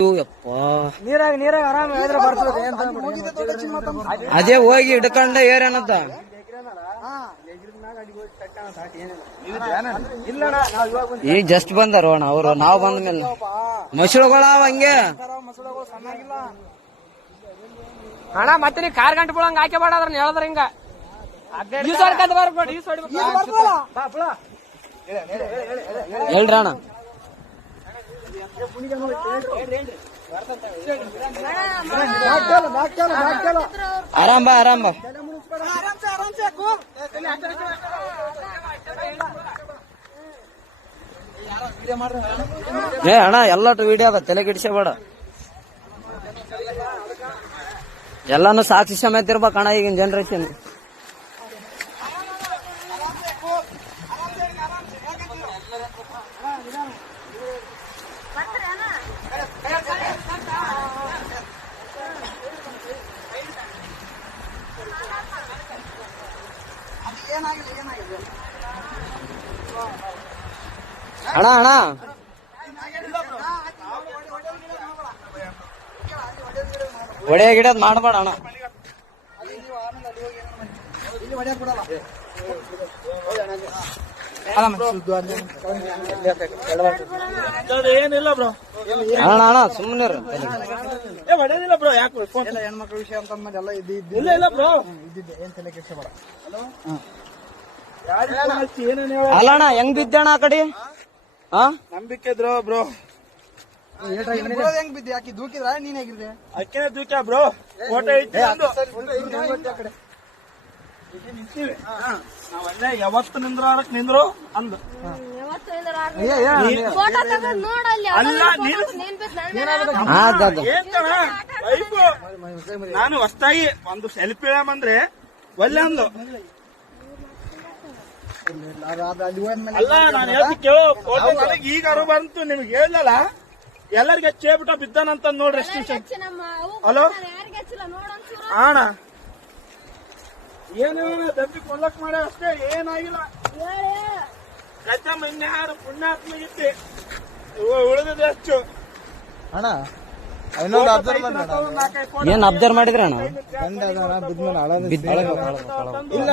ನೀರಾಗ ಆರಾಮ ಬರ್ತದೆ ಅದೇ ಹೋಗಿ ಹಿಡ್ಕೊಂಡ ಏರೇನಂತ ಈಗ ಜಸ್ಟ್ ಬಂದಾರ ಅವರು ನಾವ್ ಬಂದ ಮೇಲೆ ಮಸಳುಗಳಾವ ಹಂಗೆ ಅಣ್ಣ ಮತ್ತೆ ನೀ ಕಾರ್ ಗಂಟೆ ಬಿಡಂಗ ಹಾಕಿ ಬಾಡ್ರ ಹೇಳಿದ್ರ ಹಿಂಗ ಹೇಳ್ರಿ ಅಣ್ಣ ಆರಾಮ್ ಬಾ ಏ ಅಣ್ಣ ಎಲ್ಲಟು ವಿಡಿಯೋ ಅದ ತಲೆ ಗಿಡಿಸಬೇಡ ಎಲ್ಲಾನು ಸಾಕ್ಷಿ ಸಮೇತ ಇರ್ಬೇಕು ಅಣ್ಣ ಈಗಿನ ಜನರೇಷನ್ ಅಣ್ಣ ಒಡೆಯ ಗಿಡದ್ ಮಾಡಬೇಡ ಅಣ್ಣ ಏನಿಲ್ಲ ಬ್ರೋ ಅಣ್ಣ ಸುಮ್ಮನೆ ಹೊಡೆದಿಲ್ಲ ಬ್ರೋ ಯಾಕೆ ಹೆಣ್ಮಕ್ಳ ವಿಷಯ ಅಂತ ಎಲ್ಲ ಇಲ್ಲ ಇಲ್ಲ ಬ್ರೋ ಇದ್ದಿದ್ದೆ ಏನ್ ತಲೆ ಕೆಡ್ಸಬೇಡ ಅಲ್ಲ ಅಣ್ಣ ಹೆಂಗ್ ಬಿದ್ದಣ್ಣ ಆ ಕಡೆ ನಂಬಿಕೆ ಇದ್ರು ಬ್ರೋ ಹೆಂಗ್ ಬಿದ್ದೆ ಯಾಕೆ ದೂಕಿದ್ರ ನೀನ್ ಹೇಗಿದ್ರೆ ಅಕ್ಕಿನ ದೂಕ್ಯ ಬ್ರೋ ಫೋಟೋ ಐತಿ ನಾವಲ್ಲೇ ಯಾವತ್ತು ನಿಂದ್ರಾರಕ್ ನಿಂದ್ರು ಅಂದ ಅಲ್ಲ ಲೈಫು ನಾನು ಹೊಸ್ತಾಗಿ ಒಂದು ಸೆಲ್ಫಿ ಇಳಮಂದ್ರೆ ಒಲ್ಲೆ ಅಂದ್ಲು ಅಲ್ಲ ನಾನು ಹೇಳ್ತಿ ಕೇಳೋ ಫೋಟೋ ನನಗೆ ಈಗ ಅರು ಬಂತು ನಿಮ್ಗೆ ಹೇಳಲ್ಲ ಎಲ್ಲರಿಗೆ ಚೇಬಿಟ ಬಿದ್ದಾನಂತ ನೋಡ್ರಿ ಎಷ್ಟು ಹಲೋ ಅಣ್ಣ ಏನು ದಬ್ಬಿ ಕೊಲ್ಲಕ್ ಮಾಡ ಅಷ್ಟೇ ಏನಾಗಿಲ್ಲ ಕಚ್ಚಮ್ಮ ಇನ್ಯಾರು ಪುಣ್ಯಾತ್ಮ ಇದ್ದೆ ಉಳಿದಿದೆ ಅಷ್ಟು ಅಣ್ಣ ಏನ್ ಅಬ್ಸರ್ವ್ ಮಾಡಿದ್ರ ಅಣ್ಣ ಇಲ್ಲ